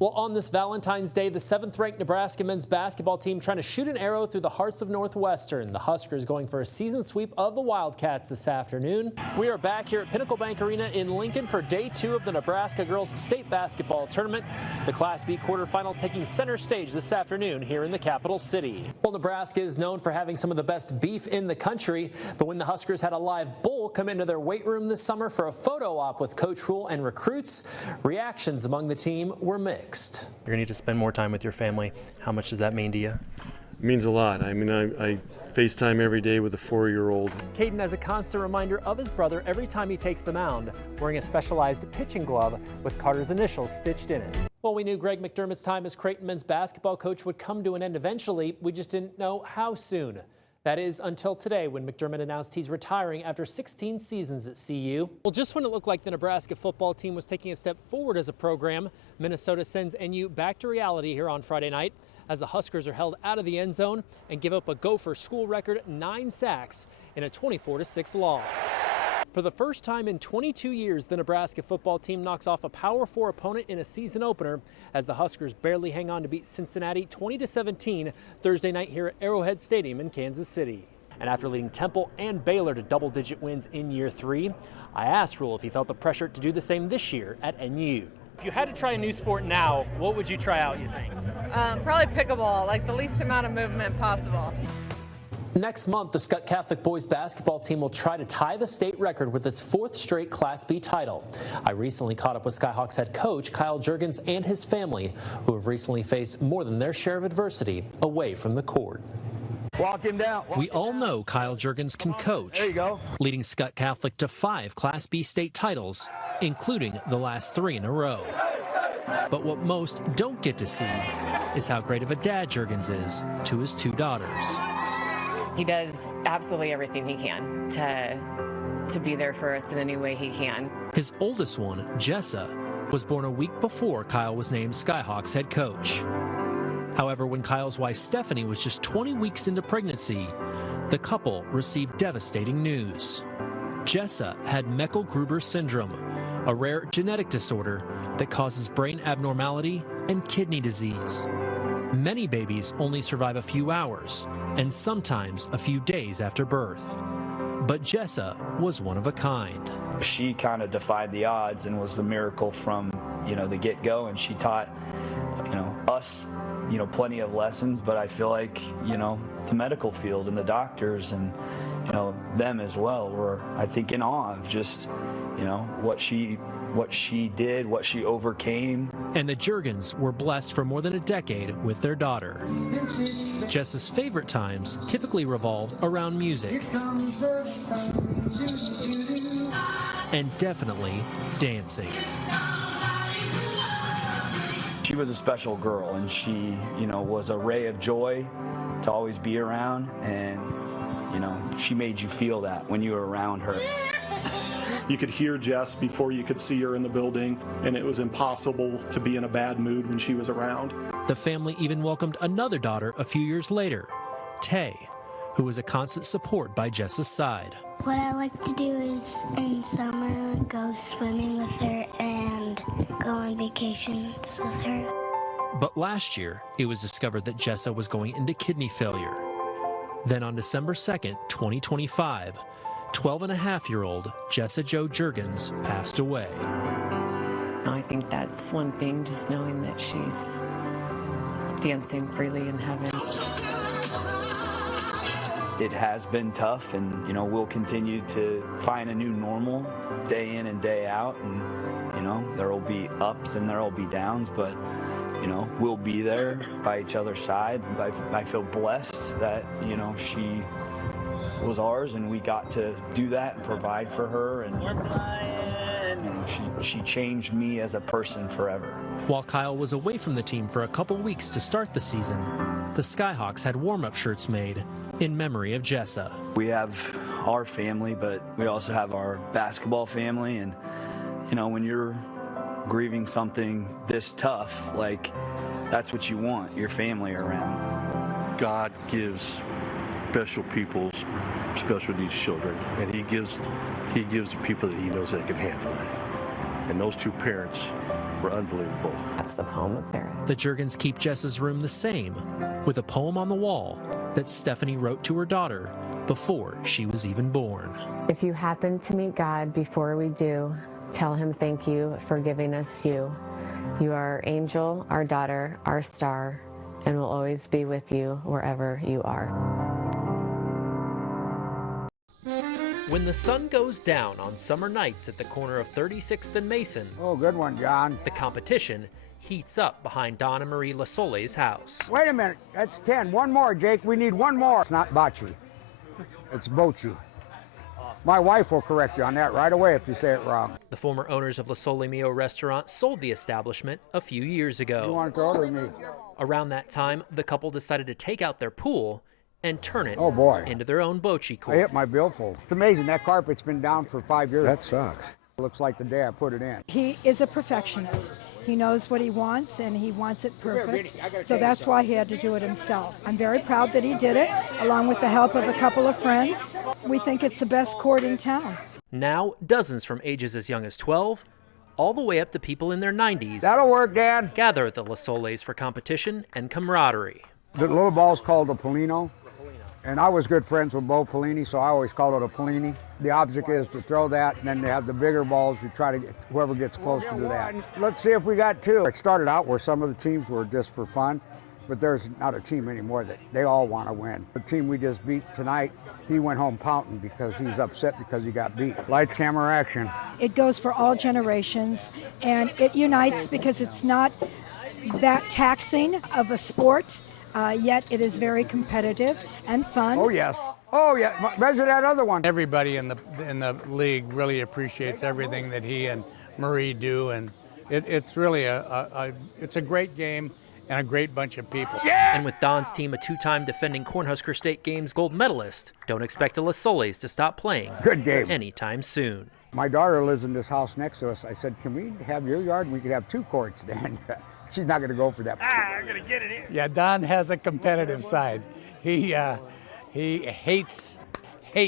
Well, on this Valentine's Day, the 7th-ranked Nebraska men's basketball team trying to shoot an arrow through the hearts of Northwestern. The Huskers going for a season sweep of the Wildcats this afternoon. We are back here at Pinnacle Bank Arena in Lincoln for day 2 of the Nebraska Girls State Basketball Tournament. The Class B quarterfinals taking center stage this afternoon here in the capital city. Well, Nebraska is known for having some of the best beef in the country, but when the Huskers had a live bull come into their weight room this summer for a photo op with Coach Rule and recruits, reactions among the team were mixed. You're going to need to spend more time with your family. How much does that mean to you? It means a lot. I mean, I FaceTime every day with a 4-year-old. Caden has a constant reminder of his brother every time he takes the mound, wearing a specialized pitching glove with Carter's initials stitched in it. Well, we knew Greg McDermott's time as Creighton men's basketball coach would come to an end eventually. We just didn't know how soon. That is until today when McDermott announced he's retiring after 16 seasons at CU. Well, just when it looked like the Nebraska football team was taking a step forward as a program, Minnesota sends NU back to reality here on Friday night as the Huskers are held out of the end zone and give up a Gopher school record 9 sacks in a 24-6 loss. For the first time in 22 years, the Nebraska football team knocks off a Power 4 opponent in a season opener as the Huskers barely hang on to beat Cincinnati 20-17 Thursday night here at Arrowhead Stadium in Kansas City. And after leading Temple and Baylor to double-digit wins in year 3, I asked Rule if he felt the pressure to do the same this year at NU. If you had to try a new sport now, what would you try out, you think? Probably pickleball, like the least amount of movement possible. Next month, the Skutt Catholic boys basketball team will try to tie the state record with its 4th straight Class B title. I recently caught up with Skyhawks head coach Kyle Juergens and his family, who have recently faced more than their share of adversity away from the court. Walk him down. We all know Kyle Juergens can coach, There you go. leading Skutt Catholic to 5 Class B state titles, including the last 3 in a row. But what most don't get to see is how great of a dad Juergens is to his 2 daughters. He does absolutely everything he can to be there for us in any way he can. His oldest one, Jessa, was born a week before Kyle was named Skyhawks head coach. However, when Kyle's wife Stephanie was just 20 weeks into pregnancy, the couple received devastating news. Jessa had Meckel-Gruber syndrome, a rare genetic disorder that causes brain abnormality and kidney disease. Many babies only survive a few hours, and sometimes a few days after birth. But Jessa was one of a kind. She kind of defied the odds and was the miracle from, the get-go, and she taught, us, plenty of lessons, but I feel like, the medical field and the doctors and, them as well were, I think, in awe of just, what she did, what she overcame. And the Juergens were blessed for more than a decade with their daughter. Jessa's favorite times typically revolve around music. And definitely dancing. She was a special girl, and she, was a ray of joy to always be around, and, she made you feel that when you were around her. You could hear Jess before you could see her in the building, and it was impossible to be in a bad mood when she was around. The family even welcomed another daughter a few years later, Tay, who was a constant support by Jessa's side. What I like to do is in summer go swimming with her and go on vacations with her. But last year, it was discovered that Jessa was going into kidney failure. Then on December 2nd, 2025, 12-and-a-half-year-old Jessa Jo Juergens passed away. I think that's one thing, just knowing that she's dancing freely in heaven. It has been tough, and, we'll continue to find a new normal day in and day out, and, there will be ups and there will be downs, but, we'll be there by each other's side. I feel blessed that, she was ours, and we got to do that and provide for her, and she changed me as a person forever. While Kyle was away from the team for a couple weeks to start the season, the Skyhawks had warm-up shirts made in memory of Jessa. We have our family, but we also have our basketball family, and when you're grieving something this tough, that's what you want, your family around. God gives special people special needs children, and he gives the people that he knows that can handle it. And those 2 parents were unbelievable. That's the poem up there. The Juergens keep Jess's room the same, with a poem on the wall that Stephanie wrote to her daughter before she was even born. If you happen to meet God before we do, tell him thank you for giving us you. You are our angel, our daughter, our star, and will always be with you wherever you are. When the sun goes down on summer nights at the corner of 36th and Mason, Oh, good one, John. the competition heats up behind Don and Marie Lasole's house. Wait a minute. That's 10. One more, Jake. We need one more. It's not Bocce. It's Bocce. My wife will correct you on that right away if you say it wrong. The former owners of La Sole Mio restaurant sold the establishment a few years ago. You want to throw it or me? Around that time, the couple decided to take out their pool and turn it Oh, boy. into their own bocce I court. hit my billfold. It's amazing. That carpet's been down for 5 years. That sucks. Looks like the day I put it in. He is a perfectionist. He knows what he wants, and he wants it perfect. So that's why he had to do it himself. I'm very proud that he did it, along with the help of a couple of friends. We think it's the best court in town. Now, dozens from ages as young as 12 all the way up to people in their 90s That'll work, Dad. gather at the La Sole's for competition and camaraderie. The little ball's called a Polino. And I was good friends with Bo Pelini, so I always call it a Polini. The object is to throw that, and then they have the bigger balls. You try to get whoever gets close to do that. Let's see if we got two. It started out where some of the teams were just for fun, but there's not a team anymore that they all want to win. The team we just beat tonight, he went home pouting because he's upset because he got beat. Lights, camera, action. It goes for all generations, and it unites because it's not that taxing of a sport. Yet it is very competitive and fun. Oh, yes. Oh, yeah. Measure that other one. Everybody in the league really appreciates everything that he and Marie do, and it's really it's a great game and a great bunch of people. Yeah! And with Don's team a two-time defending Cornhusker State Games gold medalist, don't expect the La Sole's to stop playing Good game. anytime soon. My daughter lives in this house next to us. I said, can we have your yard? We could have two courts then. She's not going to go for that. I'm gonna get it in. Yeah, Don has a competitive side. He hates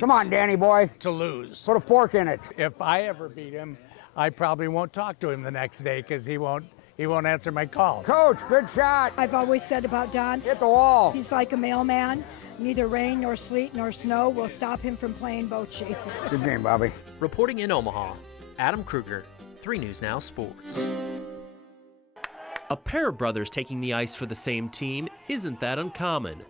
Come on, Danny boy. to lose. Put a fork in it. If I ever beat him, I probably won't talk to him the next day because he won't answer my calls. Coach, good shot. I've always said about Don, Hit the wall. he's like a mailman. Neither rain nor sleet nor snow will stop him from playing bocce. Good game, Bobby. Reporting in Omaha, Adam Krueger, 3 News Now Sports. A pair of brothers taking the ice for the same team isn't that uncommon.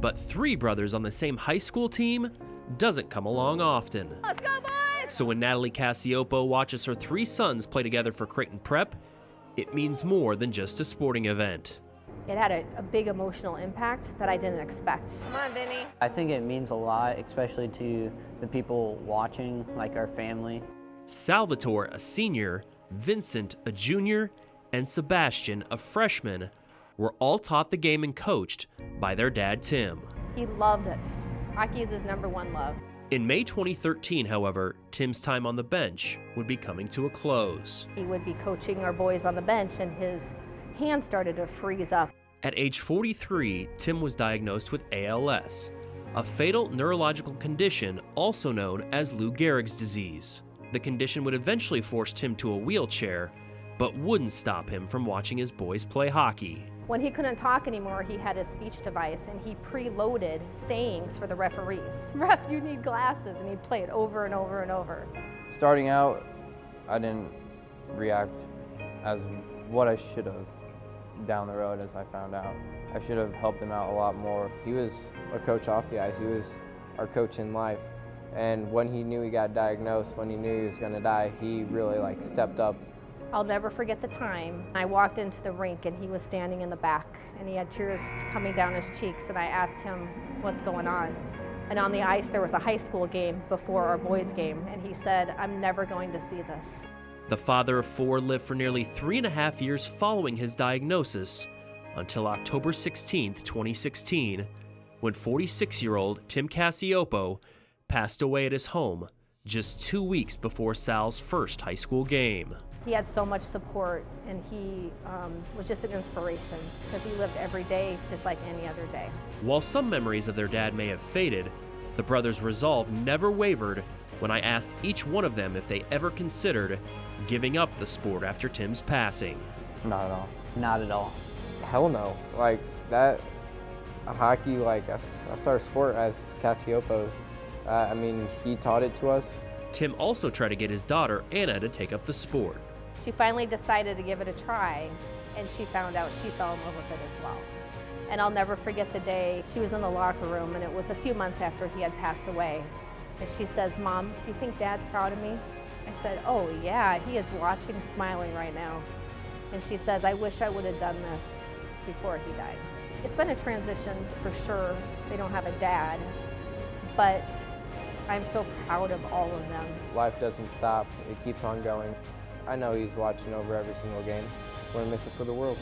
But 3 brothers on the same high school team doesn't come along often. Let's go, boys! So when Natalie Cassiopo watches her 3 sons play together for Creighton Prep, it means more than just a sporting event. It had a big emotional impact that I didn't expect. Come on, Vinny. I think it means a lot, especially to the people watching, like our family. Salvatore, a senior, Vincent, a junior, and Sebastian, a freshman, were all taught the game and coached by their dad, Tim. He loved it. Hockey is his #1 love. In May 2013, however, Tim's time on the bench would be coming to a close. He would be coaching our boys on the bench, and his hands started to freeze up. At age 43, Tim was diagnosed with ALS, a fatal neurological condition also known as Lou Gehrig's disease. The condition would eventually force Tim to a wheelchair, but wouldn't stop him from watching his boys play hockey. When he couldn't talk anymore, he had his speech device, and he preloaded sayings for the referees. Ref, you need glasses, and he'd play it over and over and over. Starting out, I didn't react as what I should have down the road as I found out. I should have helped him out a lot more. He was a coach off the ice. He was our coach in life. And when he knew he got diagnosed, when he knew he was going to die, he really stepped up. I'll never forget the time. I walked into the rink, and he was standing in the back, and he had tears coming down his cheeks, and I asked him, what's going on? And on the ice, there was a high school game before our boys' game, and he said, I'm never going to see this. The father of 4 lived for nearly 3.5 years following his diagnosis, until October 16, 2016, when 46-year-old Tim Cassiopo passed away at his home just 2 weeks before Sal's first high school game. He had so much support, and he was just an inspiration because he lived every day just like any other day. While some memories of their dad may have faded, the brothers' resolve never wavered when I asked each one of them if they ever considered giving up the sport after Tim's passing. Not at all. Not at all. Hell no. Like that, hockey, like that's our sport as Cassiopos. I mean, he taught it to us. Tim also tried to get his daughter, Anna, to take up the sport. She finally decided to give it a try, and she found out she fell in love with it as well. And I'll never forget the day she was in the locker room, and it was a few months after he had passed away. And she says, "Mom, do you think Dad's proud of me?" I said, "Oh yeah, he is watching, smiling right now." And she says, "I wish I would have done this before he died." It's been a transition for sure. They don't have a dad, but I'm so proud of all of them. Life doesn't stop. It keeps on going. I know he's watching over every single game. Wouldn't miss it for the world.